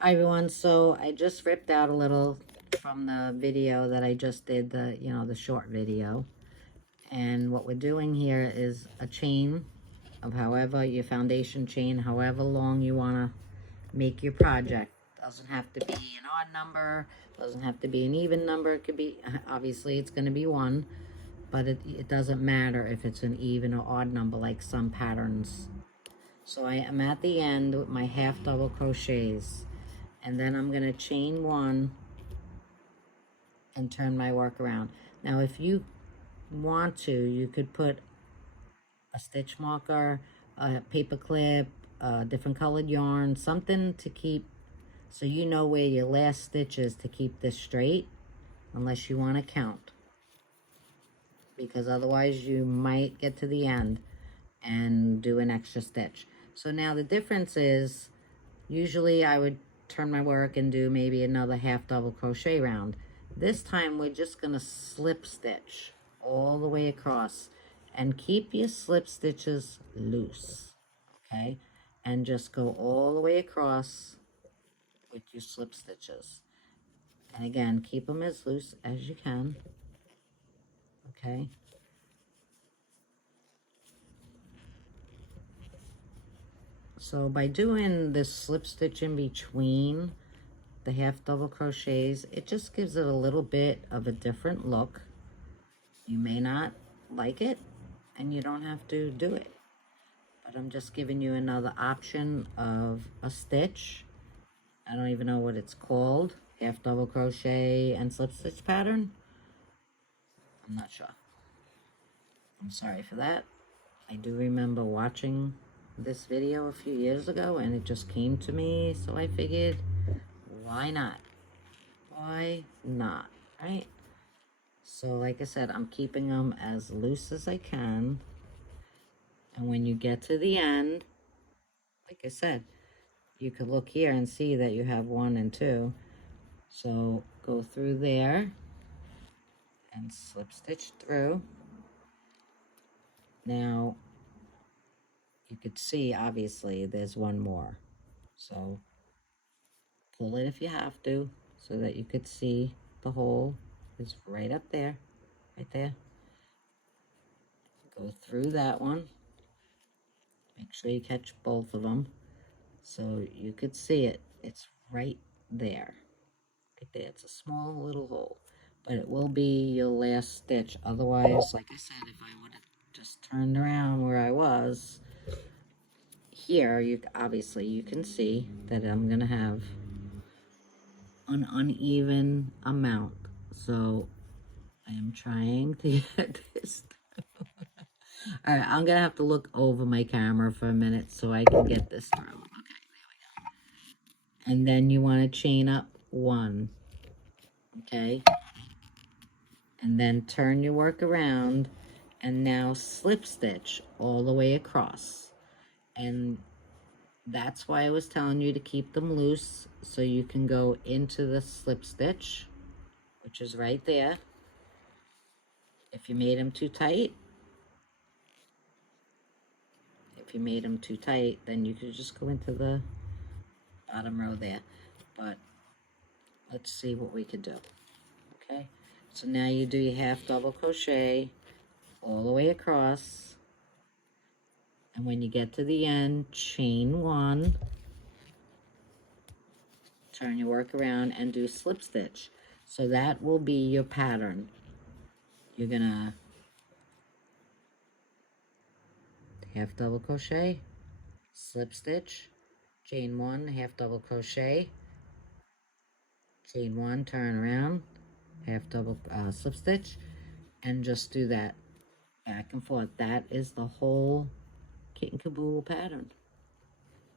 Hi everyone, so I just ripped out a little from the video that I just did, the short video. And what we're doing here is a chain of however your foundation chain, however long you want to make your project. Doesn't have to be an odd number, doesn't have to be an even number. It could be, obviously it's going to be one, but it doesn't matter if it's an even or odd number like some patterns. So I am at the end with my half double crochets, and then I'm going to chain one and turn my work around. Now if you want to, you could put a stitch marker, a paper clip, different colored yarn, something to keep, so you know where your last stitch is, to keep this straight, unless you want to count, because otherwise you might get to the end and do an extra stitch. So now the difference is, usually I would turn my work and do maybe another half double crochet round. This time we're just going to slip stitch all the way across, and keep your slip stitches loose, okay? And just go all the way across with your slip stitches. And again, keep them as loose as you can, okay? So by doing this slip stitch in between the half double crochets, it just gives it a little bit of a different look. You may not like it, and you don't have to do it, but I'm just giving you another option of a stitch. I don't even know what it's called, half double crochet and slip stitch pattern. I'm not sure. I'm sorry for that. I do remember watching this video a few years ago and it just came to me, so I figured, why not? Why not, right? So like I said, I'm keeping them as loose as I can. And when you get to the end, like I said, you could look here and see that you have 1 and 2. So go through there and slip stitch through. Now, you could see, obviously, there's one more. So pull it if you have to, so that you could see the hole is right up there, right there. Go through that one. Make sure you catch both of them so you could see it. It's right there. Right there. It's a small little hole, but it will be your last stitch. Otherwise, like I said, if I would have just turned around where I was, here, obviously you can see that I'm gonna have an uneven amount. So I am trying to get this. All right, I'm gonna have to look over my camera for a minute so I can get this through. Okay, there we go. And then you want to chain up 1, okay? And then turn your work around and now slip stitch all the way across. And that's why I was telling you to keep them loose, so you can go into the slip stitch, which is right there. If you made them too tight, then you could just go into the bottom row there. But let's see what we could do. Okay, so now you do your half double crochet all the way across, and when you get to the end, chain 1, turn your work around and do slip stitch. So that will be your pattern. You're gonna half double crochet, slip stitch, chain 1, half double crochet, chain 1, turn around, half double slip stitch, and just do that back and forth. That is the whole kit and caboodle pattern.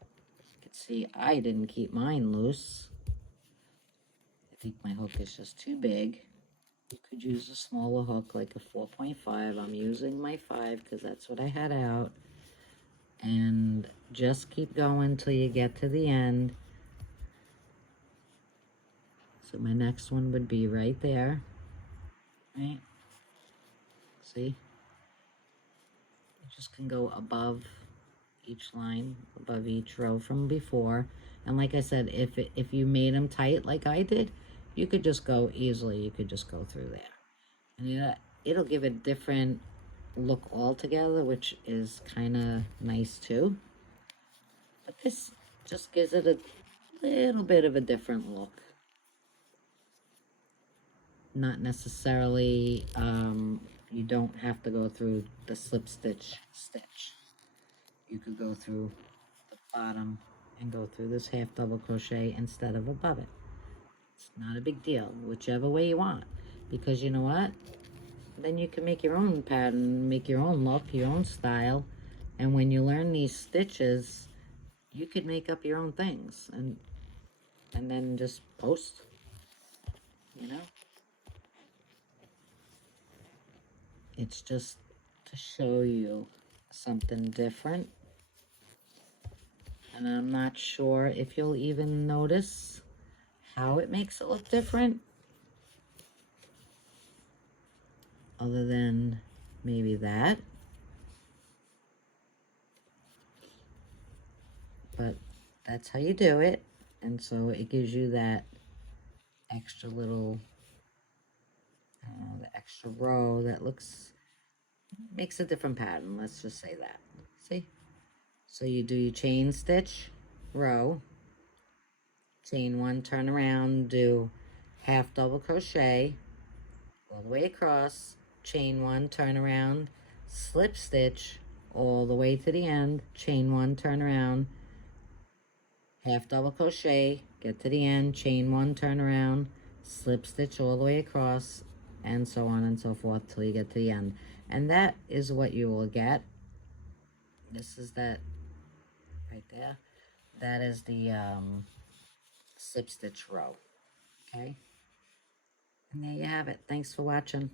You can see I didn't keep mine loose. I think my hook is just too big. You could use a smaller hook, like a 4.5. I'm using my 5 because that's what I had out. And just keep going till you get to the end. So my next one would be right there, right? See? You just can go above each line, above each row from before, And like I said, if you made them tight like I did, you could just go easily. You could just go through there. And it'll give a different look altogether, which is kind of nice too. But this just gives it a little bit of a different look. Not necessarily, you don't have to go through the slip stitch. You could go through the bottom and go through this half double crochet instead of above it. It's not a big deal, whichever way you want, because you know what? Then you can make your own pattern, make your own look, your own style, and when you learn these stitches, you could make up your own things and then just post, you know? It's just to show you something different. And I'm not sure if you'll even notice how it makes it look different. Other than maybe that. But that's how you do it. And so it gives you that extra little, the extra row that makes a different pattern. Let's just say that. See? So you do your chain stitch, row, chain one, turn around, do half double crochet all the way across, chain one, turn around, slip stitch all the way to the end, chain one, turn around, half double crochet, get to the end, chain one, turn around, slip stitch all the way across, and so on and so forth till you get to the end. And that is what you will get. This is that right there. That is the slip stitch row. Okay, and there you have it. Thanks for watching.